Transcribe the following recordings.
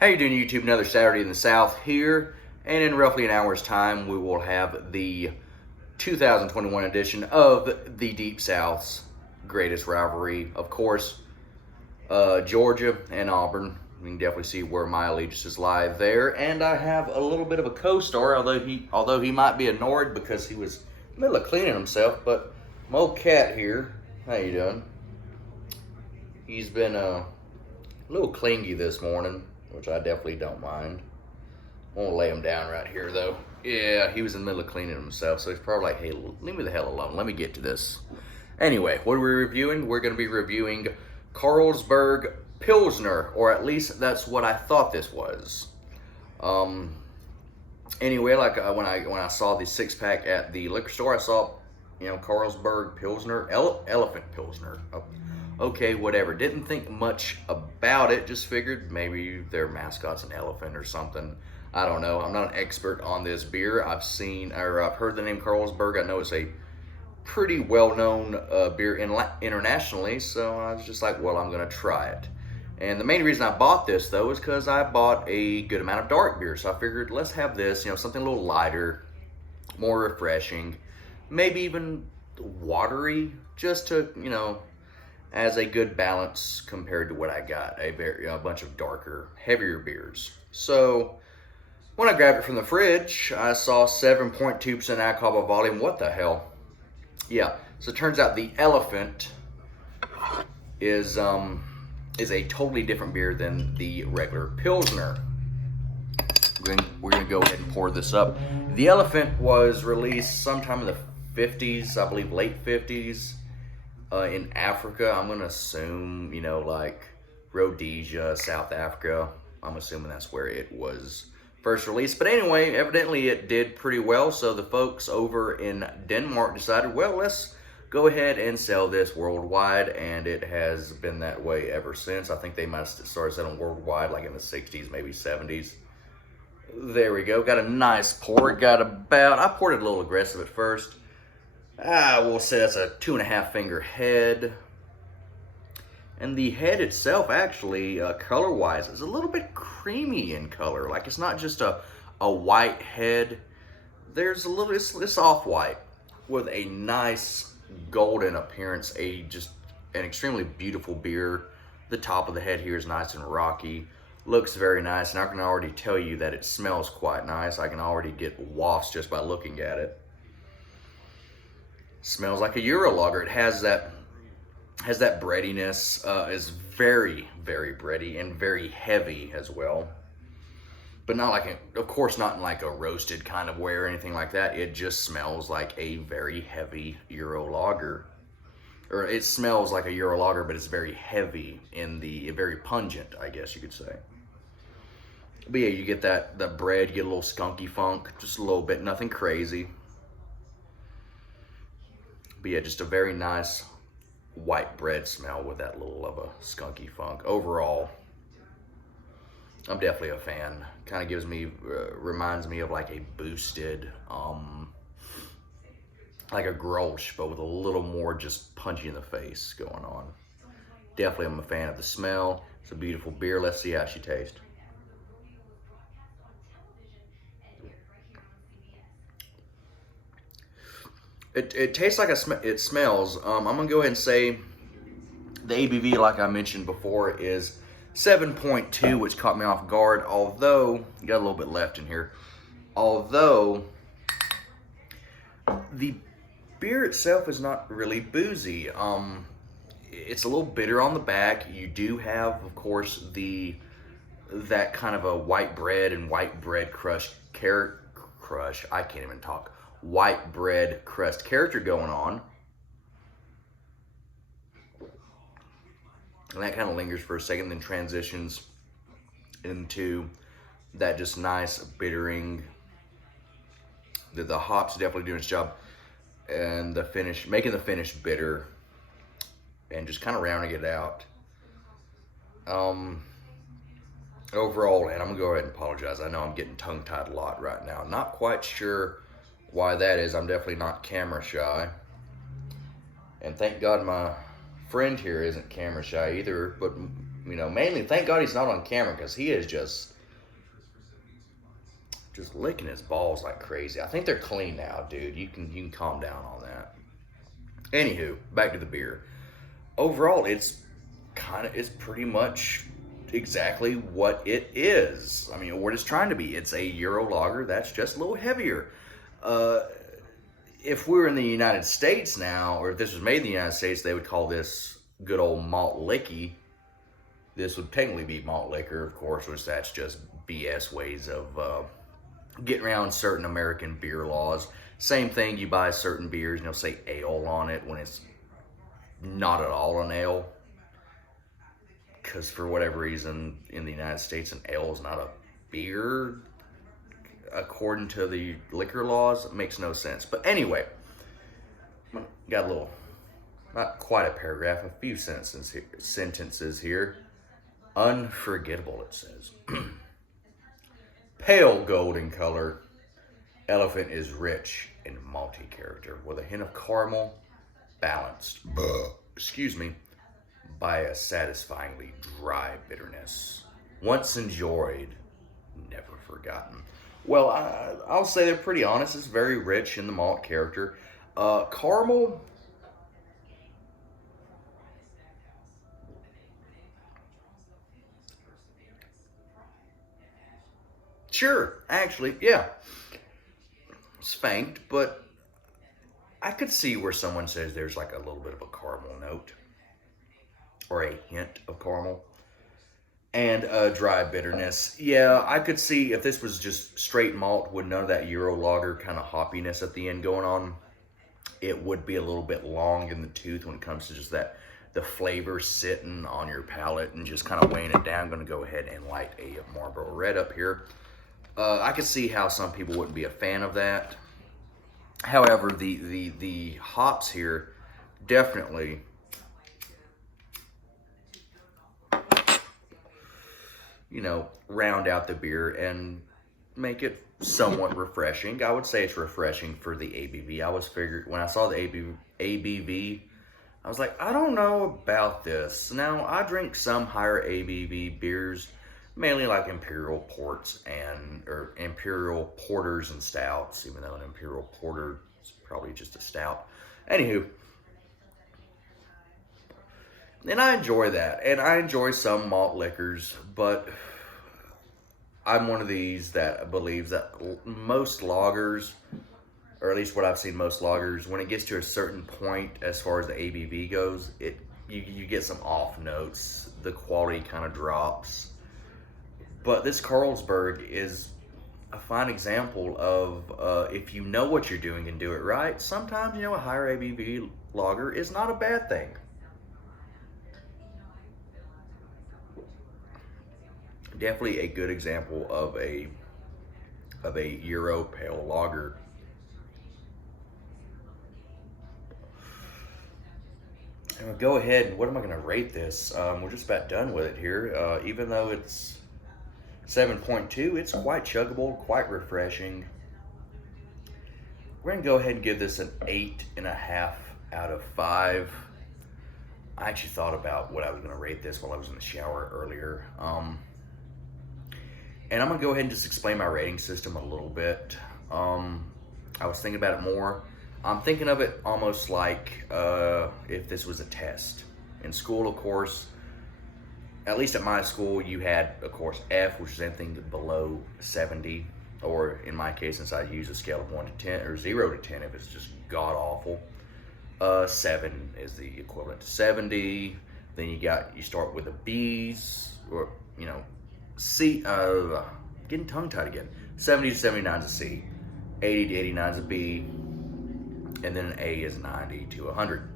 How you doing, YouTube? Another Saturday in the South here, and in roughly an hour's time, we will have the 2021 edition of the Deep South's greatest rivalry. Of course, Georgia and Auburn. You can definitely see where my allegiances lie there. And I have a little bit of a co-star, although he might be annoyed because he was in the middle of cleaning himself. But my old cat here, how you doing? He's been a little clingy this morning, which I definitely don't mind. I won't lay him down right here, though. Yeah, he was in the middle of cleaning himself, so he's probably like, hey, leave me the hell alone. Let me get to this. Anyway, what are we reviewing? We're going to be reviewing Carlsberg Pilsner, or at least that's what I thought this was. Anyway, like when I saw the six-pack at the liquor store, I saw, Carlsberg Pilsner, Elephant Pilsner. Oh, okay, whatever. Didn't think much about it. Just figured maybe their mascot's an elephant or something. I don't know. I'm not an expert on this beer. I've heard the name Carlsberg. I know it's a pretty well-known beer internationally, so I was just like, well, I'm gonna try it. And the main reason I bought this, though, is because I bought a good amount of dark beer. So I figured, let's have this, something a little lighter, more refreshing, maybe even watery, just to, as a good balance compared to what I got, a bunch of darker, heavier beers. So when I grabbed it from the fridge, I saw 7.2% alcohol by volume. What the hell? Yeah, so it turns out the Elephant is a totally different beer than the regular Pilsner. We're gonna go ahead and pour this up. The Elephant was released sometime in the 50s, I believe late 50s, in Africa. I'm gonna assume, like Rhodesia, South Africa. I'm assuming that's where it was first released. But anyway, evidently it did pretty well. So the folks over in Denmark decided, well, let's go ahead and sell this worldwide, and it has been that way ever since. I think they might have started selling worldwide like in the 60s, maybe 70s. There we go. Got a nice pour. I poured it a little aggressive at first. We'll say that's a 2.5 finger head. And the head itself, actually, color-wise, is a little bit creamy in color. Like, it's not just a white head. There's a little, it's off-white with a nice golden appearance, just an extremely beautiful beer. The top of the head here is nice and rocky. Looks very nice, and I can already tell you that it smells quite nice. I can already get wafts just by looking at it. Smells like a Euro lager. It has that breadiness, is very, very bready and very heavy as well. But not like, of course, not in like a roasted kind of way or anything like that. It just smells like a very heavy Euro lager. Or it smells like a Euro lager, but it's very heavy very pungent, I guess you could say. But yeah, you get that bread, you get a little skunky funk, just a little bit, nothing crazy. But yeah, just a very nice white bread smell with that little of a skunky funk. Overall, I'm definitely a fan. Kind of reminds me of like a boosted, like a Grolsch, but with a little more just punchy in the face going on. Definitely I'm a fan of the smell. It's a beautiful beer. Let's see how she tastes. It tastes like it smells. I'm gonna go ahead and say the ABV, like I mentioned before, is 7.2, which caught me off guard. Although got a little bit left in here. Although the beer itself is not really boozy. It's a little bitter on the back. You do have, of course, that kind of a white bread and white bread I can't even talk. White bread crust character going on. And that kind of lingers for a second, then transitions into that just nice bittering. The hops definitely doing its job. And the finish, making the finish bitter. And just kind of rounding it out. Overall, and I'm going to go ahead and apologize. I know I'm getting tongue-tied a lot right now. Not quite sure why that is. I'm definitely not camera shy. And thank God my friend here isn't camera shy either, but Mainly, thank God he's not on camera because he is just licking his balls like crazy. I think they're clean now, dude. You can calm down on that. Anywho, back to the beer. Overall, it's pretty much exactly what it is. I mean, what it's trying to be. It's a Euro lager that's just a little heavier. Uh, if we were in the United States now, or if this was made in the United States, they would call this good old malt licky. This would technically be malt liquor, of course, which that's just BS ways of getting around certain American beer laws. Same thing, you buy certain beers and they'll say ale on it when it's not at all an ale. Because for whatever reason, in the United States, an ale is not a beer. According to the liquor laws, it makes no sense. But anyway, got a little, not quite a paragraph, a few sentences here. Unforgettable, it says. Pale golden color. Elephant is rich in malty character with a hint of caramel, balanced, by a satisfyingly dry bitterness. Once enjoyed, never forgotten. Well, I'll say they're pretty honest. It's very rich in the malt character. Caramel, sure, actually, yeah. It's faint, but I could see where someone says there's like a little bit of a caramel note or a hint of caramel. And dry bitterness. Yeah, I could see if this was just straight malt with none of that Euro lager kind of hoppiness at the end going on, it would be a little bit long in the tooth when it comes to just the flavor sitting on your palate and just kind of weighing it down. I'm going to go ahead and light a Marlboro Red up here. I could see how some people wouldn't be a fan of that. However, the hops here definitely round out the beer and make it somewhat refreshing. I would say it's refreshing for the ABV. When I saw the ABV, I was like, I don't know about this. Now, I drink some higher ABV beers, mainly like Imperial Ports or Imperial Porters and Stouts, even though an Imperial Porter is probably just a stout. Anywho, and I enjoy that. And I enjoy some malt liquors, but I'm one of these that believes that most lagers, or at least what I've seen most lagers, when it gets to a certain point as far as the ABV goes, you get some off notes. The quality kind of drops. But this Carlsberg is a fine example of if you know what you're doing and do it right, sometimes, a higher ABV lager is not a bad thing. Definitely a good example of a Euro pale lager. I'm gonna go ahead and what am I gonna rate this? We're just about done with it here. Even though it's 7.2, it's quite chuggable, quite refreshing. We're gonna go ahead and give this an 8.5 out of 5. I actually thought about what I was gonna rate this while I was in the shower earlier. And I'm going to go ahead and just explain my rating system a little bit. I was thinking about it more. I'm thinking of it almost like if this was a test. In school, of course, at least at my school, you had, of course, F, which is anything below 70. Or in my case, since I use a scale of 1 to 10, or 0 to 10 if it's just god-awful. 7 is the equivalent to 70. Then you start with the B's, or, C, getting tongue-tied again. 70 to 79 is a C, 80 to 89 is a B, and then an A is 90 to 100.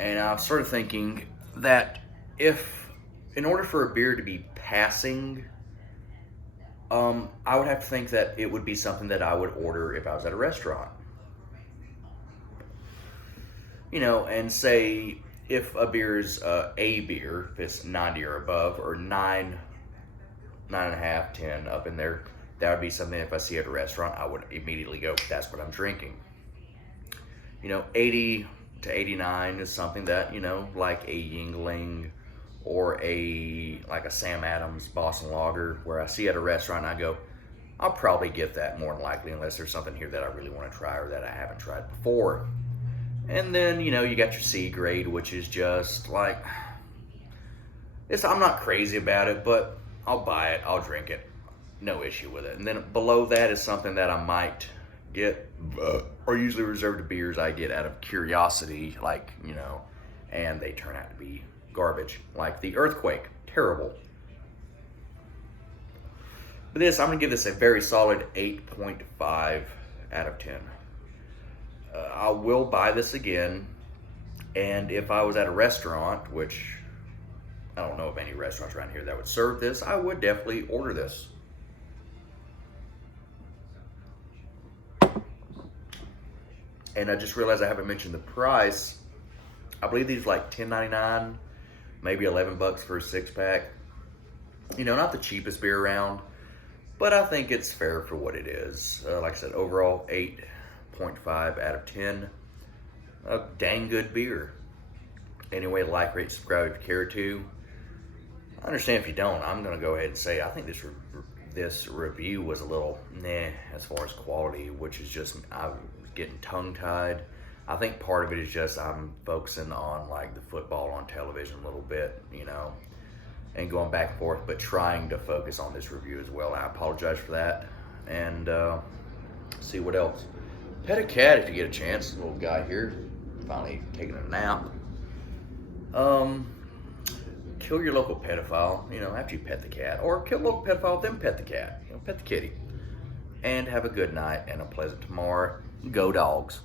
And I started thinking that in order for a beer to be passing, I would have to think that it would be something that I would order if I was at a restaurant. And say if a beer is a beer, if it's 90 or above, or 9.5, 10 up in there, that would be something if I see at a restaurant, I would immediately go, that's what I'm drinking. 80 to 89 is something that, like a Yingling or like a Sam Adams Boston Lager, where I see at a restaurant and I go, I'll probably get that more than likely, unless there's something here that I really want to try or that I haven't tried before. And then, you got your C grade, which is just like, I'm not crazy about it, but I'll buy it, I'll drink it, no issue with it. And then below that is something that I might get, or usually reserved to beers I get out of curiosity, like, and they turn out to be garbage, like the Earthquake, terrible. But I'm going to give this a very solid 8.5 out of 10. I will buy this again, and if I was at a restaurant, which I don't know of any restaurants around here that would serve this, I would definitely order this. And I just realized I haven't mentioned the price. I believe these are like $10.99, maybe $11 for a 6-pack. Not the cheapest beer around, but I think it's fair for what it is. Like I said, overall 8.5 out of 10. A dang good beer. Anyway, like, rate, subscribe if you care to. I understand if you don't. I'm going to go ahead and say I think this review was a little as far as quality, which is just I was getting tongue-tied. I think part of it is just I'm focusing on like the football on television a little bit, and going back and forth, but trying to focus on this review as well. I apologize for that. And see what else. Pet a cat if you get a chance. Little guy here, finally taking a nap. Kill your local pedophile, after you pet the cat, or kill a local pedophile, then pet the cat, pet the kitty. And have a good night and a pleasant tomorrow. Go Dogs.